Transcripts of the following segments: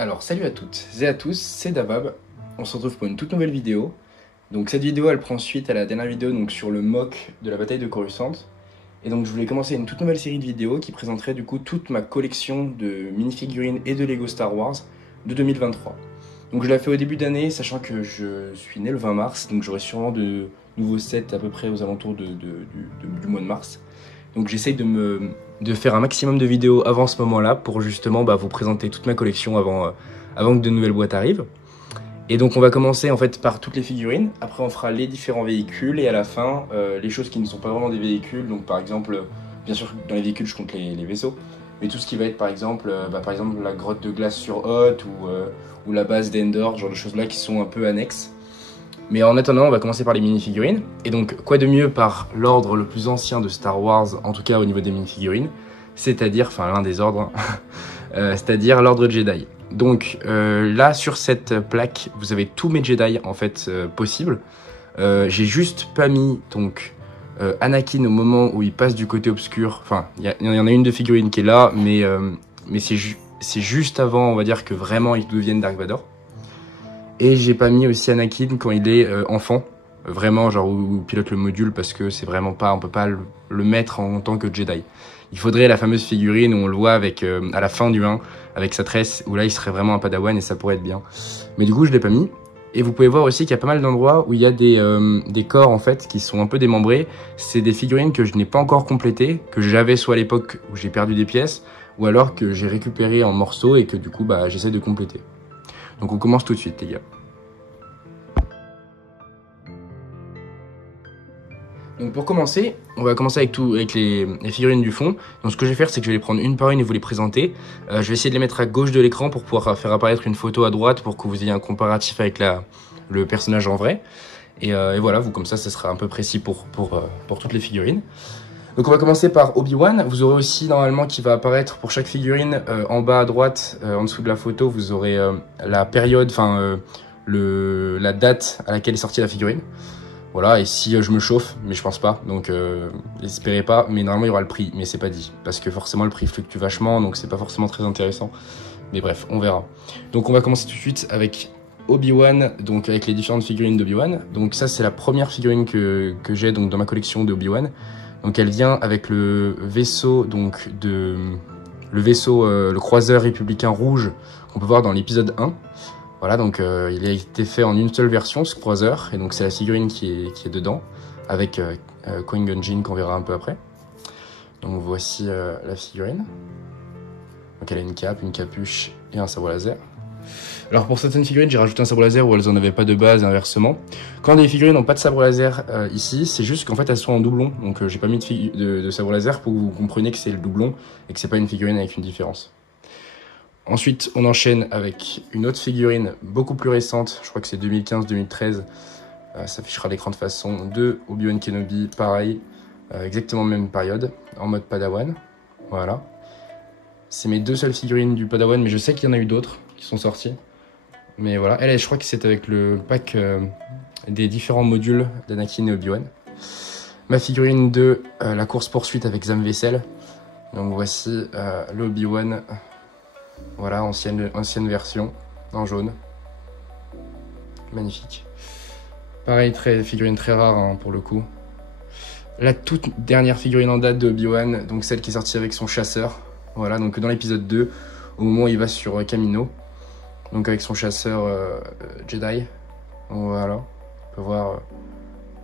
Alors salut à toutes et à tous, c'est Dabab, on se retrouve pour une toute nouvelle vidéo. Donc cette vidéo elle prend suite à la dernière vidéo donc, sur le mock de la bataille de Coruscant. Et donc je voulais commencer une toute nouvelle série de vidéos qui présenterait du coup toute ma collection de minifigurines et de Lego Star Wars de 2023. Donc je l'ai fait au début d'année, sachant que je suis né le 20 mars, donc j'aurai sûrement de nouveaux sets à peu près aux alentours du mois de mars. Donc j'essaye de faire un maximum de vidéos avant ce moment-là pour justement vous présenter toute ma collection avant que de nouvelles boîtes arrivent. Et donc on va commencer en fait par toutes les figurines, après on fera les différents véhicules et à la fin les choses qui ne sont pas vraiment des véhicules. Donc par exemple, bien sûr dans les véhicules je compte les vaisseaux, mais tout ce qui va être par exemple la grotte de glace sur Hoth ou la base d'Endor, genre de choses là qui sont un peu annexes. Mais en attendant, on va commencer par les minifigurines. Et donc, quoi de mieux par l'ordre le plus ancien de Star Wars, en tout cas au niveau des minifigurines, c'est-à-dire, enfin l'un des ordres, c'est-à-dire l'ordre Jedi. Donc là, sur cette plaque, vous avez tous mes Jedi en fait possibles. J'ai juste pas mis donc Anakin au moment où il passe du côté obscur. Enfin, il y en a une de figurine qui est là, mais c'est juste avant, on va dire, que vraiment il devienne Dark Vador. Et j'ai pas mis aussi Anakin quand il est enfant, vraiment genre où il pilote le module parce que c'est vraiment pas, on peut pas le mettre en tant que Jedi. Il faudrait la fameuse figurine où on le voit avec à la fin du 1 avec sa tresse où là il serait vraiment un Padawan et ça pourrait être bien. Mais du coup je l'ai pas mis. Et vous pouvez voir aussi qu'il y a pas mal d'endroits où il y a des corps en fait qui sont un peu démembrés. C'est des figurines que je n'ai pas encore complétées, que j'avais soit à l'époque où j'ai perdu des pièces ou alors que j'ai récupéré en morceaux et que du coup j'essaie de compléter. Donc on commence tout de suite les gars. Donc pour commencer, on va commencer avec les figurines du fond. Donc ce que je vais faire, c'est que je vais les prendre une par une et vous les présenter. Je vais essayer de les mettre à gauche de l'écran pour pouvoir faire apparaître une photo à droite pour que vous ayez un comparatif avec le personnage en vrai. Et voilà, comme ça sera un peu précis pour toutes les figurines. Donc on va commencer par Obi-Wan. Vous aurez aussi normalement qui va apparaître pour chaque figurine en bas à droite, en dessous de la photo, vous aurez la période, la date à laquelle est sortie la figurine. Voilà, et si je me chauffe, mais je pense pas, donc espérez pas, mais normalement il y aura le prix, mais c'est pas dit, parce que forcément le prix fluctue vachement, donc c'est pas forcément très intéressant, mais bref, on verra. Donc on va commencer tout de suite avec Obi-Wan, donc avec les différentes figurines d'Obi-Wan. Donc ça c'est la première figurine que j'ai donc dans ma collection d'Obi-Wan. Donc elle vient avec le vaisseau, le croiseur républicain rouge qu'on peut voir dans l'épisode 1. Voilà, donc il a été fait en une seule version, ce croiseur, et donc c'est la figurine qui est dedans, avec Qui-Gon Jinn qu'on verra un peu après. Donc voici la figurine. Donc elle a une cape, une capuche et un sabre laser. Alors pour certaines figurines, j'ai rajouté un sabre laser où elles n'en avaient pas de base et inversement. Quand les figurines n'ont pas de sabre laser ici, c'est juste qu'en fait elles sont en doublon, donc j'ai pas mis de sabre laser pour que vous compreniez que c'est le doublon et que c'est pas une figurine avec une différence. Ensuite, on enchaîne avec une autre figurine beaucoup plus récente, je crois que c'est 2015-2013, ça affichera l'écran de façon de Obi-Wan Kenobi, pareil, exactement même période, en mode Padawan, voilà. C'est mes deux seules figurines du Padawan, mais je sais qu'il y en a eu d'autres qui sont sorties. Mais voilà, elle, je crois que c'est avec le pack des différents modules d'Anakin et Obi-Wan. Ma figurine de la course-poursuite avec Zam Wesell, donc voici le Obi-Wan. Voilà, ancienne version, en jaune. Magnifique. Pareil, figurine très rare hein, pour le coup. La toute dernière figurine en date de Obi-Wan, donc celle qui est sortie avec son chasseur. Voilà, donc dans l'épisode 2, au moment où il va sur Kamino. Donc avec son chasseur Jedi. Voilà, on peut voir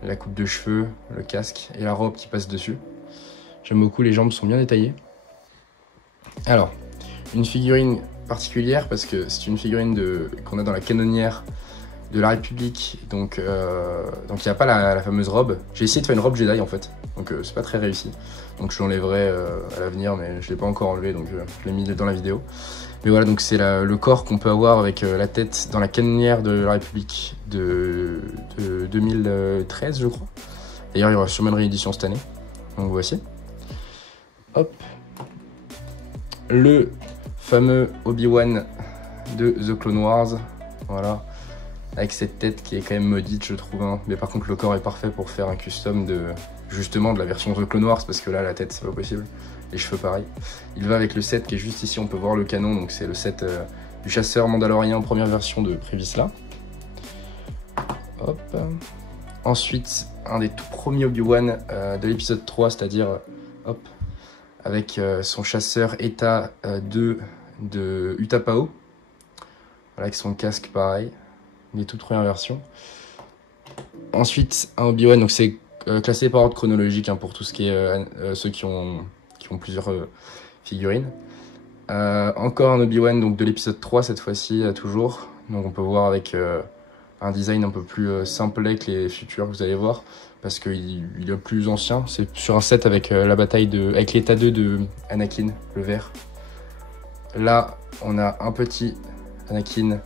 la coupe de cheveux, le casque et la robe qui passe dessus. J'aime beaucoup, les jambes sont bien détaillées. Alors, une figurine particulière parce que c'est une figurine qu'on a dans la canonnière de la République, donc il n'y a pas la fameuse robe. J'ai essayé de faire une robe Jedi en fait, donc c'est pas très réussi. Donc je l'enlèverai à l'avenir, mais je l'ai pas encore enlevé, donc je l'ai mis dans la vidéo. Mais voilà, donc c'est le corps qu'on peut avoir avec la tête dans la canonnière de la République de 2013, je crois. D'ailleurs, il y aura sûrement une réédition cette année. Donc voici. Hop. Le fameux Obi-Wan de The Clone Wars, voilà, avec cette tête qui est quand même maudite je trouve, hein. Mais par contre le corps est parfait pour faire un custom justement de la version The Clone Wars parce que là la tête c'est pas possible, les cheveux pareil. Il va avec le set qui est juste ici, on peut voir le canon, donc c'est le set du chasseur mandalorien première version de Prévisla. Hop. Ensuite, un des tout premiers Obi-Wan de l'épisode 3, c'est-à-dire hop, avec son chasseur Eta 2 de Utapao. Voilà, avec son casque pareil, des toutes premières versions. Ensuite, un Obi-Wan, donc c'est classé par ordre chronologique hein, pour tout ce qui est ceux qui ont plusieurs figurines. Encore un Obi-Wan donc de l'épisode 3 cette fois-ci, toujours. Donc on peut voir avec un design un peu plus simplet que les futurs que vous allez voir, parce qu'il est plus ancien. C'est sur un set avec la bataille avec l'état 2 de Anakin, le vert. Là, on a un petit Anakin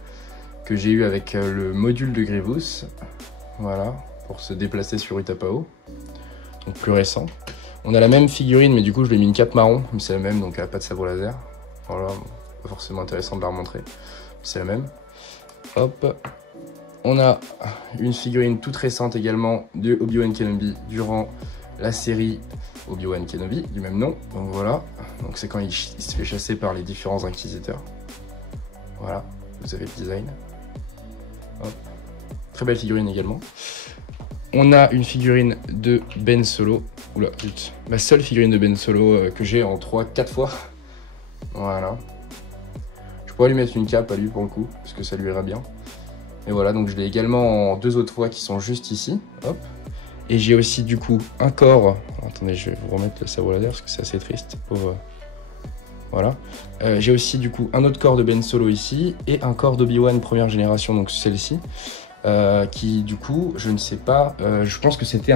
que j'ai eu avec le module de Grievous. Voilà, pour se déplacer sur Utapao. Donc plus récent. On a la même figurine, mais du coup je lui ai mis une cape marron, mais c'est la même, donc elle n'a pas de sabre laser. Voilà, pas forcément intéressant de la remontrer, c'est la même. Hop. On a une figurine toute récente également de Obi-Wan Kenobi durant la série Obi-Wan Kenobi, du même nom. Donc voilà, donc c'est quand il se fait chasser par les différents inquisiteurs. Voilà, vous avez le design. Hop. Très belle figurine également. On a une figurine de Ben Solo. Oula, zut. Ma seule figurine de Ben Solo que j'ai en 3-4 fois. Voilà. Je pourrais lui mettre une cape à lui pour le coup, parce que ça lui ira bien. Et voilà, donc je l'ai également en 2 autres fois qui sont juste ici. Hop. Et j'ai aussi du coup un corps. Alors, attendez, je vais vous remettre le sabre laser parce que c'est assez triste. Pauvre. Voilà. J'ai aussi du coup un autre corps de Ben Solo ici et un corps d'Obi-Wan première génération, donc celle-ci. Qui du coup, je ne sais pas, je pense que c'était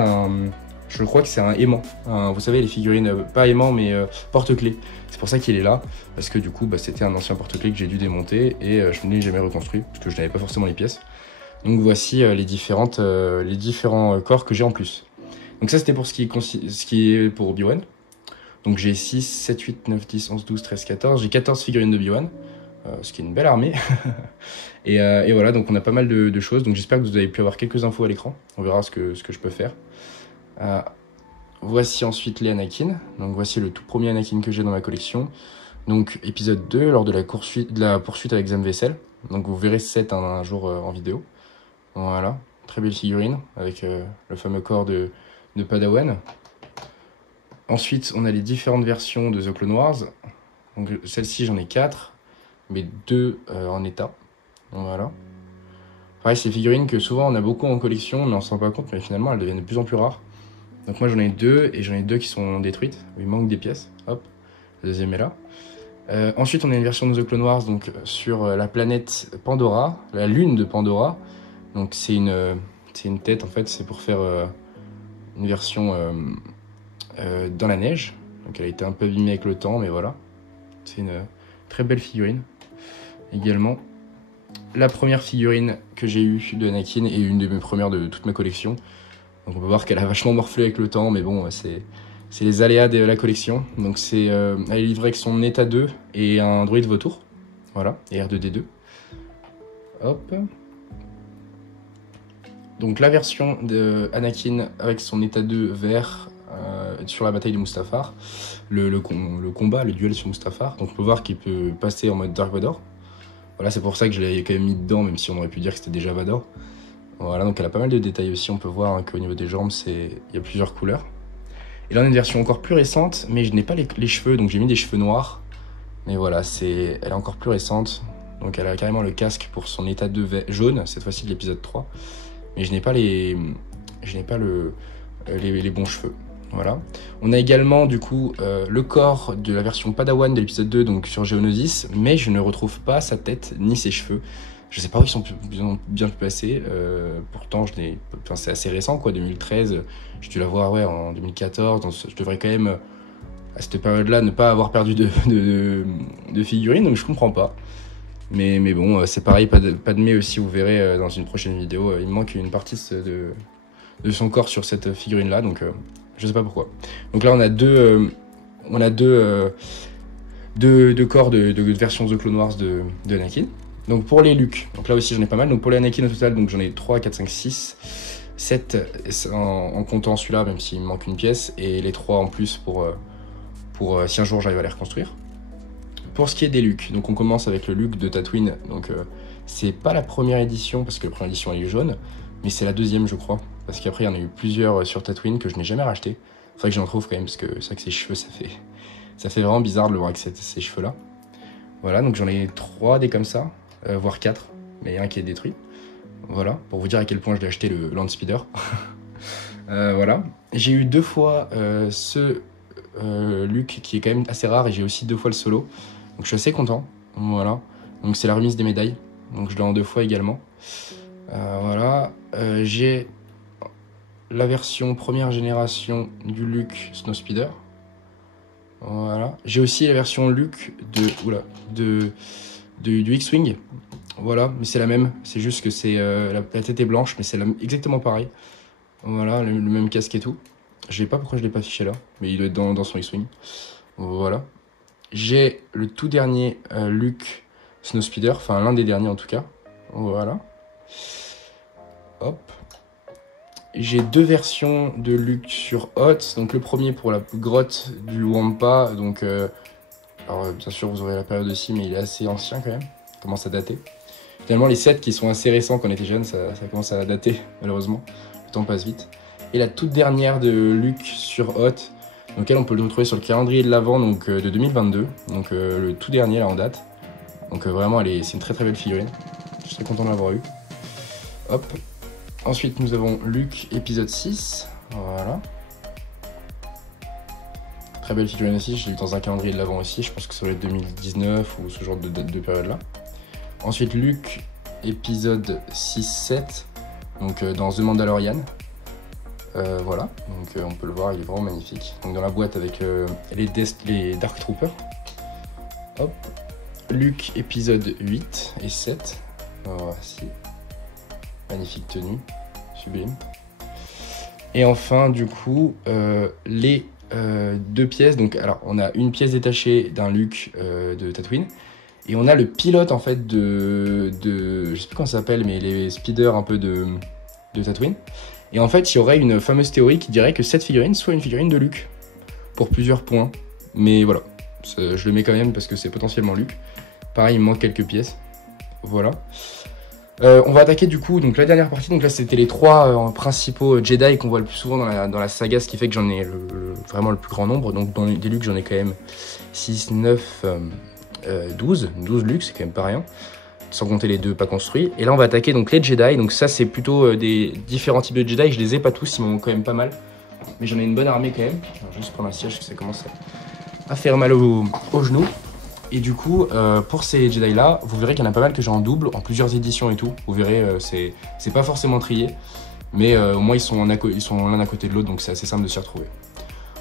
je crois que c'est un aimant. Vous savez, les figurines, pas aimant mais porte-clés. C'est pour ça qu'il est là, parce que du coup, c'était un ancien porte-clés que j'ai dû démonter et je ne l'ai jamais reconstruit, parce que je n'avais pas forcément les pièces. Donc voici les différents corps que j'ai en plus. Donc ça c'était pour ce qui est pour Obi-Wan. Donc j'ai 6, 7, 8, 9, 10, 11, 12, 13, 14. J'ai 14 figurines d'Obi-Wan. Ce qui est une belle armée. et voilà, donc on a pas mal de choses. Donc j'espère que vous avez pu avoir quelques infos à l'écran. On verra ce que je peux faire. Voici ensuite les Anakin. Donc voici le tout premier Anakin que j'ai dans ma collection. Donc épisode 2, lors de la poursuite avec Zam Wesell. Donc vous verrez ce set un jour en vidéo. Voilà, très belle figurine avec le fameux corps de Padawan. Ensuite, on a les différentes versions de The Clone Wars. Donc celle-ci, j'en ai 4. Mais 2 en état. Voilà. Pareil, c'est des figurines que souvent on a beaucoup en collection, mais on s'en rend pas compte, mais finalement elles deviennent de plus en plus rares. Donc moi j'en ai 2 et j'en ai 2 qui sont détruites. Il manque des pièces. Hop, la deuxième est là. Ensuite, on a une version de The Clone Wars donc, sur la planète Pandora, la lune de Pandora. Donc c'est une tête en fait, c'est pour faire une version dans la neige. Donc elle a été un peu abîmée avec le temps, mais voilà. C'est une très belle figurine. Également, la première figurine que j'ai eue de Anakin et une de mes premières de toute ma collection. Donc on peut voir qu'elle a vachement morflé avec le temps, mais bon, c'est les aléas de la collection. Donc elle est livrée avec son état 2 et un droïde vautour. Voilà, et R2D2. Hop. Donc la version de Anakin avec son état 2 vert sur la bataille de Mustafar. Le combat, le duel sur Mustafar. Donc on peut voir qu'il peut passer en mode Dark Vador. Voilà, c'est pour ça que je l'avais quand même mis dedans, même si on aurait pu dire que c'était déjà Vador. Voilà, donc elle a pas mal de détails aussi. On peut voir qu'au niveau des jambes, il y a plusieurs couleurs. Et là, on a une version encore plus récente, mais je n'ai pas les cheveux, donc j'ai mis des cheveux noirs. Mais voilà, elle est encore plus récente. Donc elle a carrément le casque pour son état de jaune, cette fois-ci de l'épisode 3. Mais je n'ai pas les bons cheveux. Voilà. On a également du coup le corps de la version Padawan de l'épisode 2, donc sur Geonosis, mais je ne retrouve pas sa tête ni ses cheveux. Je sais pas où ils sont bien placés. Pourtant, c'est assez récent, quoi, 2013. J'ai dû la voir en 2014. Donc je devrais quand même, à cette période-là, ne pas avoir perdu de figurines, donc je comprends pas. Mais bon, c'est pareil, Padmé aussi, vous verrez dans une prochaine vidéo. Il me manque une partie de son corps sur cette figurine-là, donc je sais pas pourquoi. Donc là, on a deux corps de versions The Clone Wars de Anakin. Donc pour les Luke, donc là aussi j'en ai pas mal. Donc pour les Anakin au total, donc j'en ai 3, 4, 5, 6, 7 en comptant celui-là, même s'il me manque une pièce, et les 3 en plus pour si un jour j'arrive à les reconstruire. Pour ce qui est des Luke, donc on commence avec le Luke de Tatooine. Donc c'est pas la première édition, parce que la première édition elle est jaune, mais c'est la deuxième je crois. Parce qu'après il y en a eu plusieurs sur Tatooine que je n'ai jamais racheté. Faudrait que j'en trouve quand même, parce que c'est vrai que ses cheveux ça fait vraiment bizarre de le voir avec ces cheveux là. Voilà, donc j'en ai 3 des comme ça, voire 4, mais un qui est détruit. Voilà, pour vous dire à quel point je l'ai acheté le Landspeeder. Voilà, j'ai eu 2 fois ce Luke qui est quand même assez rare, et j'ai aussi 2 fois le solo. Donc je suis assez content, voilà. Donc c'est la remise des médailles, donc je l'ai en 2 fois également. Voilà, j'ai la version première génération du Luke Snowspeeder. Voilà, j'ai aussi la version Luke du X-Wing. Voilà, mais c'est la même, c'est juste que c'est la tête est blanche, mais c'est exactement pareil. Voilà, le même casque et tout. Je sais pas pourquoi je l'ai pas affiché là, mais il doit être dans son X-Wing. Voilà. J'ai le tout dernier Luke Snowspeeder, enfin l'un des derniers en tout cas. Voilà. Hop. J'ai 2 versions de Luke sur Hot. Donc le premier pour la grotte du Wampa. Donc, alors bien sûr vous aurez la période aussi, mais il est assez ancien quand même. Il commence à dater. Finalement les sets qui sont assez récents quand on était jeune, ça commence à dater malheureusement. Le temps passe vite. Et la toute dernière de Luke sur Hot. Donc elle on peut le retrouver sur le calendrier de l'Avent donc de 2022. Donc le tout dernier là en date. Donc vraiment c'est une très très belle figurine. Je suis très content de l'avoir eu. Hop. Ensuite nous avons Luke épisode 6. Voilà. Très belle figurine aussi, je l'ai eu dans un calendrier de l'Avent aussi. Je pense que ça doit être 2019 ou ce genre de période là. Ensuite Luke épisode 6-7. Donc dans The Mandalorian. Voilà, donc on peut le voir, il est vraiment magnifique. Donc dans la boîte avec les Dark Troopers. Hop. Luke épisode 8 et 7. Voici. Magnifique tenue, sublime. Et enfin du coup les 2 pièces. Donc alors on a une pièce détachée d'un Luke de Tatooine. Et on a le pilote en fait de je sais plus comment ça s'appelle, mais les speeders un peu de Tatooine. Et en fait, il y aurait une fameuse théorie qui dirait que cette figurine soit une figurine de Luke. Pour plusieurs points. Mais voilà, je le mets quand même parce que c'est potentiellement Luke. Pareil, il me manque quelques pièces. Voilà. On va attaquer du coup donc la dernière partie. Donc là, c'était les 3 principaux Jedi qu'on voit le plus souvent dans la saga, ce qui fait que j'en ai vraiment le plus grand nombre. Donc dans les Luke, j'en ai quand même 6, 9, 12. 12 Luke, c'est quand même pas rien. Sans compter les 2 pas construits. Et là on va attaquer donc les Jedi. Donc ça c'est plutôt des différents types de Jedi. Je les ai pas tous, ils m'ont quand même pas mal. Mais j'en ai une bonne armée quand même. Alors, juste prendre un siège parce que ça commence à faire mal au genou. Et du coup pour ces Jedi là, vous verrez qu'il y en a pas mal que j'ai en double, en plusieurs éditions et tout. Vous verrez c'est pas forcément trié. Mais au moins ils sont l'un à côté de l'autre, donc c'est assez simple de s'y retrouver.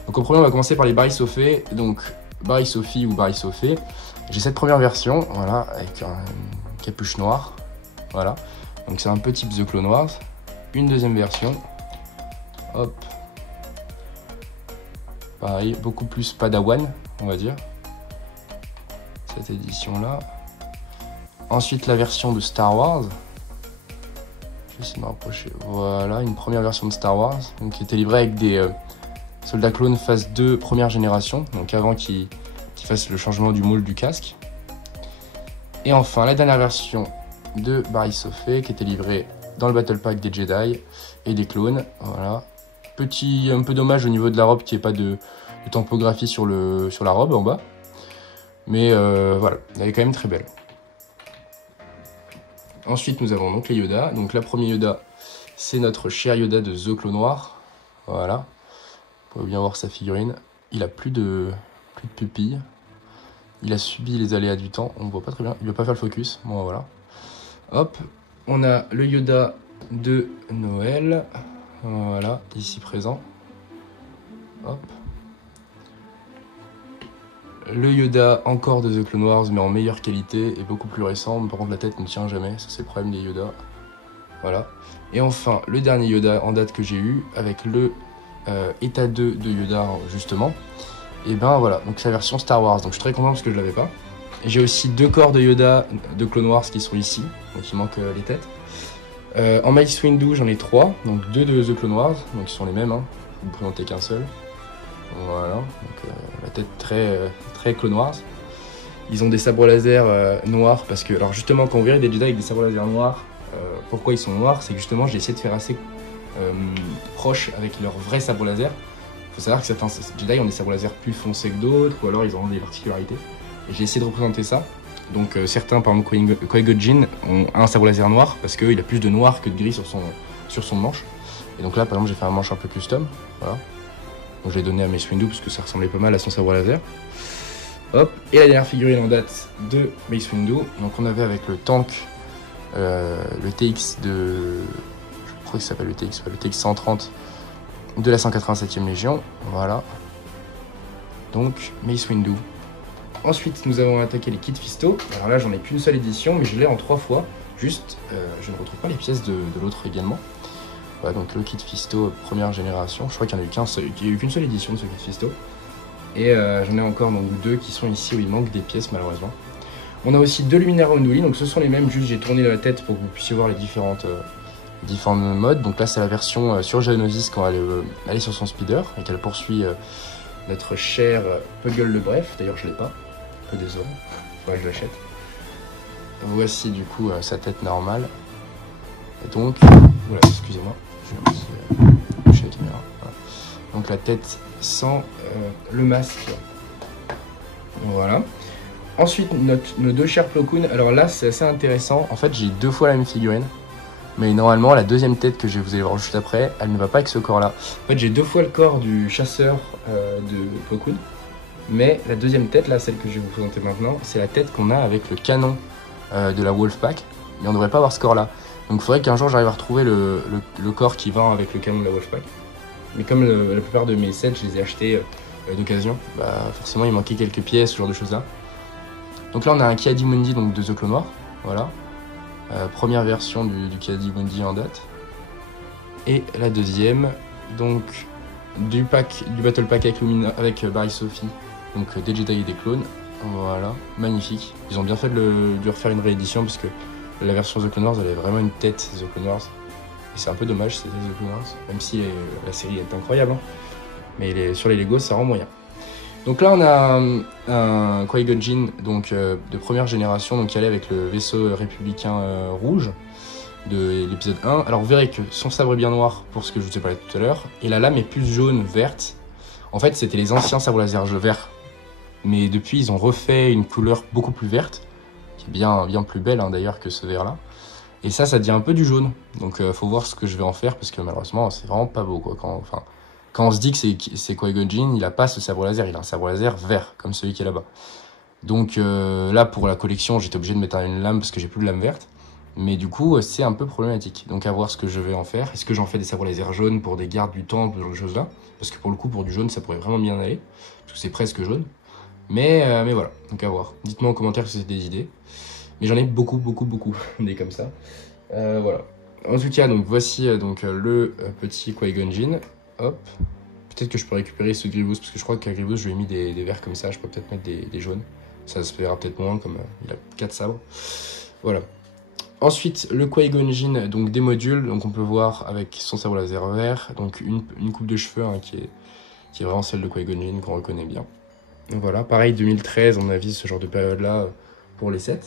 Donc au premier on va commencer par les Barry Sophie. Donc Barry Sophie ou Barry Sophie. J'ai cette première version, voilà, avec capuche noire, voilà, donc c'est un peu type The Clone Wars. Une deuxième version, hop, pareil, beaucoup plus Padawan, on va dire, cette édition là. Ensuite la version de Star Wars, je vais essayer de me rapprocher, voilà, une première version de Star Wars, donc qui était livrée avec des soldats clones phase 2 première génération, donc avant qu'ils fassent le changement du moule du casque. Et enfin, la dernière version de Barry Sophie qui était livrée dans le Battle Pack des Jedi et des clones. Voilà. Un peu dommage au niveau de la robe qu'il n'y ait pas de typographie sur la robe en bas. Mais voilà, elle est quand même très belle. Ensuite, nous avons donc les Yoda. Donc, la première Yoda, c'est notre cher Yoda de The Clone Wars. Voilà. Vous pouvez bien voir sa figurine. Il a plus de pupilles. Il a subi les aléas du temps, on ne voit pas très bien, il ne veut pas faire le focus, bon voilà. Hop, on a le Yoda de Noël, voilà, ici présent. Hop. Le Yoda encore de The Clone Wars, mais en meilleure qualité et beaucoup plus récent, par contre la tête ne tient jamais, ça c'est le problème des Yoda. Voilà. Et enfin, le dernier Yoda en date que j'ai eu, avec le état 2 de Yoda justement. Et ben voilà, donc c'est la version Star Wars, donc je suis très content parce que je l'avais pas. Et j'ai aussi 2 corps de Yoda de Clone Wars qui sont ici, donc il manque les têtes. En Mace Windu j'en ai 3, donc 2 de The Clone Wars, donc ils sont les mêmes, hein. Je vais vous présenter qu'un seul. Voilà, donc la tête très Clone Wars. Ils ont des sabres laser noirs parce que, alors justement, quand vous verrez des Jedi avec des sabres laser noirs, pourquoi ils sont noirs, c'est que justement j'ai essayé de faire assez proche avec leur vrai sabre laser. Il faut savoir que certains Jedi ont des sabres laser plus foncés que d'autres, ou alors ils ont des particularités. Et j'ai essayé de représenter ça. Donc certains, par exemple Qui-Gon Jinn, ont un sabre laser noir parce qu'il a plus de noir que de gris sur son manche. Et donc là, par exemple, j'ai fait un manche un peu custom. Voilà. Donc je l'ai donné à Mace Windu parce que ça ressemblait pas mal à son sabre laser. Hop, et la dernière figurine en date de Mace Windu. Donc on avait avec le tank, le TX de... Je crois qu'il s'appelle le TX 130 de la 187e Légion. Voilà. Donc Mace Windu. Ensuite, nous avons attaqué les kits Fisto. Alors là, j'en ai qu'une seule édition, mais je l'ai en 3 fois. Juste, je ne retrouve pas les pièces de l'autre également. Voilà, donc le kit Fisto première génération. Je crois qu'il n'y en a eu qu'une seule édition de ce kit Fisto. Et j'en ai encore donc 2 qui sont ici où il manque des pièces malheureusement. On a aussi 2 luminaires Onduli, donc ce sont les mêmes, juste j'ai tourné la tête pour que vous puissiez voir les différentes modes. Donc là c'est la version sur Geonosis quand elle est sur son speeder et qu'elle poursuit notre cher Puggle le Bref. D'ailleurs je l'ai pas, un peu désolé, faudrait que je l'achète. Voici du coup sa tête normale. Et donc, voilà, excusez-moi, je vais coucher la caméra. Voilà. Donc la tête sans le masque. Voilà. Ensuite, nos 2 chers Plo Koon. Alors là, c'est assez intéressant. En fait, j'ai 2 fois la même figurine. Mais normalement, la deuxième tête que vous allez voir juste après, elle ne va pas avec ce corps-là. En fait, j'ai 2 fois le corps du chasseur de Plo Koon. Mais la deuxième tête, là, celle que je vais vous présenter maintenant, c'est la tête qu'on a avec le canon de la Wolfpack. Mais on ne devrait pas avoir ce corps-là. Donc il faudrait qu'un jour j'arrive à retrouver le corps qui va avec le canon de la Wolfpack. Mais comme la plupart de mes sets, je les ai achetés d'occasion, bah forcément il manquait quelques pièces, ce genre de choses là. Donc là on a un Ki-Adi-Mundi donc de The Clone Wars, voilà. Première version du Ki-Adi-Mundi en date. Et la deuxième, donc du Battle Pack avec Barry Sophie, donc des Jedi et des clones. Voilà, magnifique. Ils ont bien fait de refaire une réédition parce que la version The Clone Wars, elle avait vraiment une tête The Clone Wars. Et c'est un peu dommage, c'était The Clone Wars, même si la série est incroyable. Hein. Mais sur les Lego, ça rend moyen. Donc là, on a un Qui-Gon Jinn donc, de première génération, donc qui allait avec le vaisseau républicain rouge de l'épisode 1. Alors vous verrez que son sabre est bien noir pour ce que je vous ai parlé tout à l'heure, et la lame est plus jaune, verte. En fait, c'était les anciens sabres laser verts. Mais depuis, ils ont refait une couleur beaucoup plus verte, qui est bien plus belle hein, d'ailleurs que ce vert là. Et ça devient un peu du jaune. Donc faut voir ce que je vais en faire parce que malheureusement c'est vraiment pas beau quoi. Quand on se dit que c'est Qui-Gon Jinn, il a pas ce sabre laser, il a un sabre laser vert comme celui qui est là-bas. Donc là pour la collection j'étais obligé de mettre une lame parce que j'ai plus de lame verte. Mais du coup c'est un peu problématique. Donc à voir ce que je vais en faire. Est-ce que j'en fais des sabres laser jaunes pour des gardes du temple, ce genre de choses là? Parce que pour le coup pour du jaune ça pourrait vraiment bien aller. Parce que c'est presque jaune. Mais voilà, donc à voir. Dites-moi en commentaire si c'est des idées. Mais j'en ai beaucoup, des comme ça. Voilà. En tout cas, donc voici le petit Qui-Gon Jinn. Hop. Peut-être que je peux récupérer ce Grievous, parce que je crois qu'à Grievous, je lui ai mis des verts comme ça. Je peux peut-être mettre des jaunes. Ça se verra peut-être moins, comme il a 4 sabres. Voilà. Ensuite, le Qui-Gon Jinn, donc des modules. Donc on peut voir avec son sabre laser vert. Donc une coupe de cheveux hein, qui est vraiment celle de Qui-Gon Jinn, qu'on reconnaît bien. Donc voilà, pareil 2013, on a vu ce genre de période-là pour les sets.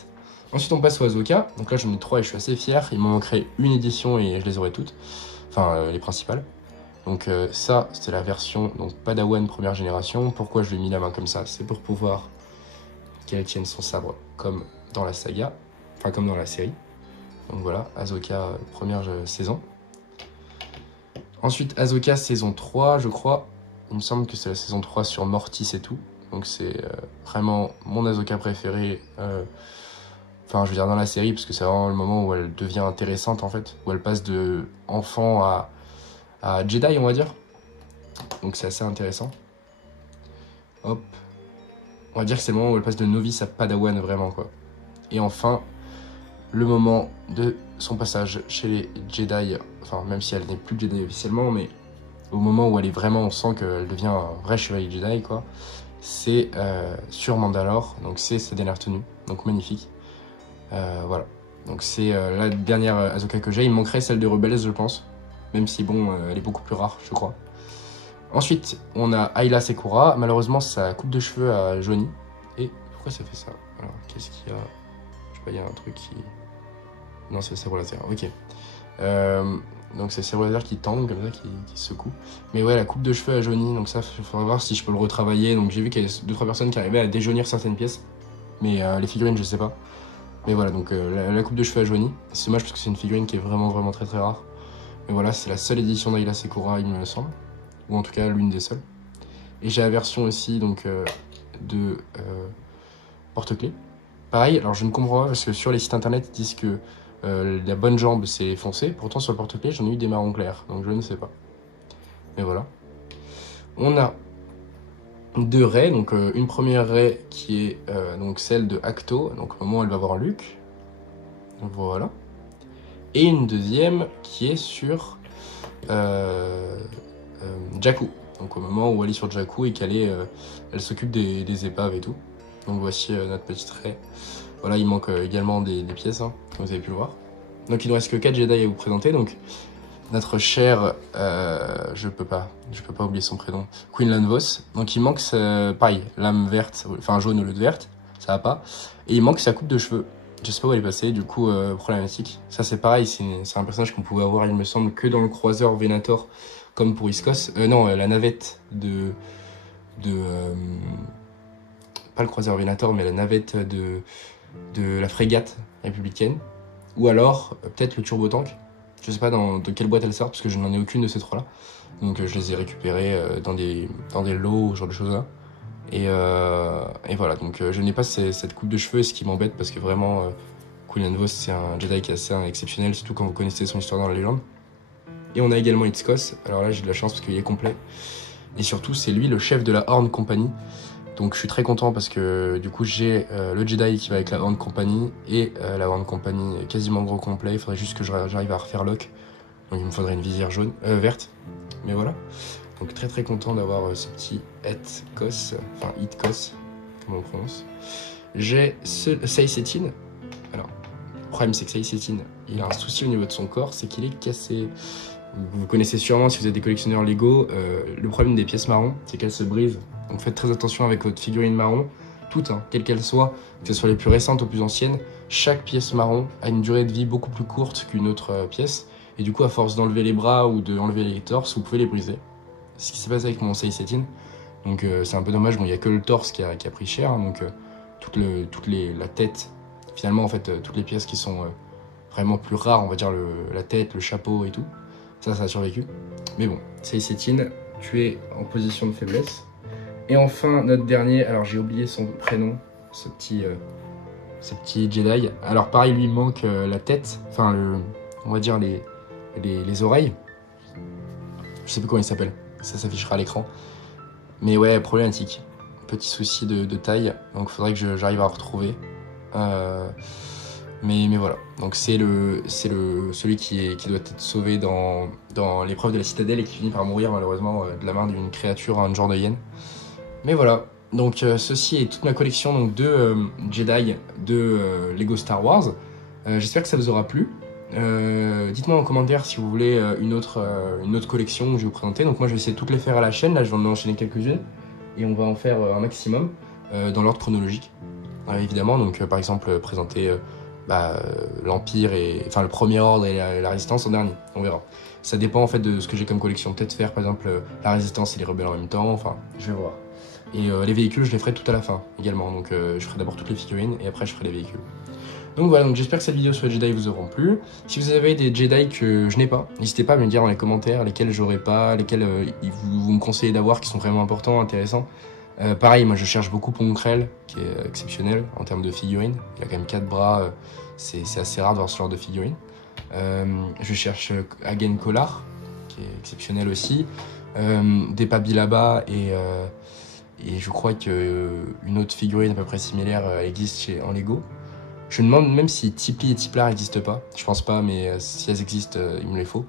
Ensuite on passe au Ahsoka, donc là j'en ai 3 et je suis assez fier, il m'en manquerait une édition et je les aurai toutes, enfin les principales. Donc ça c'était la version donc Padawan première génération. Pourquoi je lui ai mis la main comme ça? C'est pour pouvoir qu'elle tienne son sabre comme dans la saga, enfin comme dans la série. Donc voilà, Ahsoka première saison. Ensuite Ahsoka saison 3 je crois, il me semble que c'est la saison 3 sur Mortis et tout. Donc c'est vraiment mon Ahsoka préféré, enfin je veux dire dans la série, parce que c'est vraiment le moment où elle devient intéressante en fait, où elle passe de enfant à Jedi on va dire. Donc c'est assez intéressant. Hop. On va dire que c'est le moment où elle passe de novice à Padawan vraiment quoi. Et enfin, le moment de son passage chez les Jedi, enfin même si elle n'est plus Jedi officiellement, mais au moment où elle est vraiment, on sent qu'elle devient un vrai chevalier Jedi quoi. C'est sur Mandalore, donc c'est sa dernière tenue, donc magnifique. Voilà, donc c'est la dernière Ahsoka que j'ai. Il me manquerait celle de Rebels, je pense, même si bon, elle est beaucoup plus rare, je crois. Ensuite, on a Ayla Secura. Malheureusement, sa coupe de cheveux a jauni. Et Pourquoi ça fait ça? Alors, qu'est-ce qu'il y a? Je sais pas, il y a un truc qui... Non, c'est le sabre laser, ok. Donc c'est le sabre laser qui tangue, comme ça, qui secoue. Mais ouais, la coupe de cheveux a jauni, donc ça, il faudra voir si je peux le retravailler. Donc j'ai vu qu'il y a 2-3 personnes qui arrivaient à déjaunir certaines pièces. Mais les figurines, je sais pas. Mais voilà, donc la coupe de cheveux a jauni. C'est dommage parce que c'est une figurine qui est vraiment très rare. Mais voilà, c'est la seule édition d'Ayla Secura, il me semble. Ou en tout cas, l'une des seules. Et j'ai la version aussi, donc, de porte-clés. Pareil, alors je ne comprends pas parce que sur les sites internet, ils disent que la bonne jambe c'est foncé. Pourtant, sur le porte-clés, j'en ai eu des marrons clairs. Donc je ne sais pas. Mais voilà. On a deux raies, donc une première raie qui est donc celle de Acto, donc au moment où elle va voir Luke, donc voilà, et une deuxième qui est sur Jakku, donc au moment où elle est sur Jakku et elle s'occupe des épaves et tout. Donc voici notre petite raie. Voilà, il manque également des pièces, hein, comme vous avez pu le voir. Donc il ne reste que 4 Jedi à vous présenter, donc notre chère, je peux pas oublier son prénom, Quinlan Vos. Donc il manque, pareil, lame verte, enfin jaune au lieu de verte, ça va pas. Et il manque sa coupe de cheveux. Je sais pas où elle est passée, du coup, problématique. Ça c'est pareil, c'est un personnage qu'on pouvait avoir, il me semble, que dans le croiseur Venator, comme pour Iskos. Non, la navette pas le croiseur Venator, mais la navette de la frégate républicaine. Ou alors, peut-être le turbo tank. Je sais pas de quelle boîte elle sort, parce que je n'en ai aucune de ces trois-là. Donc je les ai récupérés dans des lots, ce genre de choses-là. Et voilà, donc je n'ai pas cette coupe de cheveux, ce qui m'embête, parce que vraiment, Quinlan Vos, c'est un Jedi qui est assez exceptionnel, surtout quand vous connaissez son histoire dans la légende. Et on a également Itzkos, alors là j'ai de la chance parce qu'il est complet. Et surtout, c'est lui le chef de la Horn Company. Donc je suis très content parce que du coup j'ai le Jedi qui va avec la Horn Company et la Horn Company quasiment gros complet. Il faudrait juste que j'arrive à refaire Locke. Donc il me faudrait une visière verte. Mais voilà. Donc très content d'avoir ce petit Itkos, enfin Itkos, comment on prononce. J'ai ce Seisetin. Alors, le problème c'est que Seisetin, il a un souci au niveau de son corps, c'est qu'il est cassé. Vous connaissez sûrement si vous êtes des collectionneurs Lego, le problème des pièces marron, c'est qu'elles se brisent. Donc faites très attention avec votre figurine marron, toutes, hein, quelles qu'elles soient, que ce soit les plus récentes ou plus anciennes, chaque pièce marron a une durée de vie beaucoup plus courte qu'une autre pièce, et du coup à force d'enlever les bras ou d'enlever les torses, vous pouvez les briser. C'est ce qui s'est passé avec mon Seisetin, donc c'est un peu dommage, bon il n'y a que le torse qui a pris cher, hein, donc la tête, finalement en fait toutes les pièces qui sont vraiment plus rares, on va dire la tête, le chapeau et tout, ça a survécu. Mais bon, Seisetin, tu es en position de faiblesse. Et enfin, notre dernier, alors j'ai oublié son prénom, ce petit Jedi. Alors pareil, lui, il manque la tête, enfin, on va dire les oreilles. Je sais plus comment il s'appelle, ça s'affichera à l'écran. Mais ouais, problématique. Petit souci de taille, donc il faudrait que j'arrive à retrouver. Mais voilà, donc c'est celui qui doit être sauvé dans l'épreuve de la citadelle et qui finit par mourir malheureusement de la main d'une créature, un genre de hyène. Mais voilà, donc ceci est toute ma collection donc, de Jedi de Lego Star Wars. J'espère que ça vous aura plu. Dites-moi en commentaire si vous voulez une autre collection que je vais vous présenter. Donc moi je vais essayer de toutes les faire à la chaîne, là je vais en enchaîner quelques-unes. Et on va en faire un maximum dans l'ordre chronologique. Évidemment, donc par exemple présenter l'Empire enfin le Premier Ordre et la Résistance en dernier, on verra. Ça dépend en fait de ce que j'ai comme collection. Peut-être faire par exemple la Résistance et les Rebelles en même temps, enfin je vais voir. Et les véhicules je les ferai tout à la fin également, donc je ferai d'abord toutes les figurines et après je ferai les véhicules. Donc voilà, donc j'espère que cette vidéo sur les Jedi vous auront plu. Si vous avez des Jedi que je n'ai pas, n'hésitez pas à me le dire dans les commentaires, lesquels j'aurai pas, lesquels vous me conseillez d'avoir qui sont vraiment importants, intéressants. Pareil, moi je cherche beaucoup Ponkrell, qui est exceptionnel en termes de figurines. Il a quand même 4 bras, c'est assez rare de voir ce genre de figurine. Je cherche Hagen Collar, qui est exceptionnel aussi. Des Pabilaba et je crois qu'une autre figurine à peu près similaire existe en Lego. Je me demande même si Tipli et Tiplar n'existent pas. Je pense pas, mais si elles existent, il me les faut.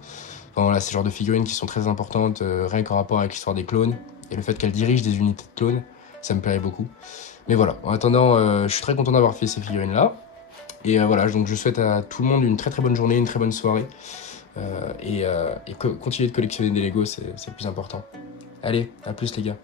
Enfin voilà, c'est le genre de figurines qui sont très importantes, rien qu'en rapport avec l'histoire des clones. Et le fait qu'elles dirigent des unités de clones, ça me plairait beaucoup. Mais voilà, en attendant, je suis très content d'avoir fait ces figurines-là. Et voilà, donc je souhaite à tout le monde une très bonne journée, une très bonne soirée. Et continuer de collectionner des Lego, c'est le plus important. Allez, à plus les gars.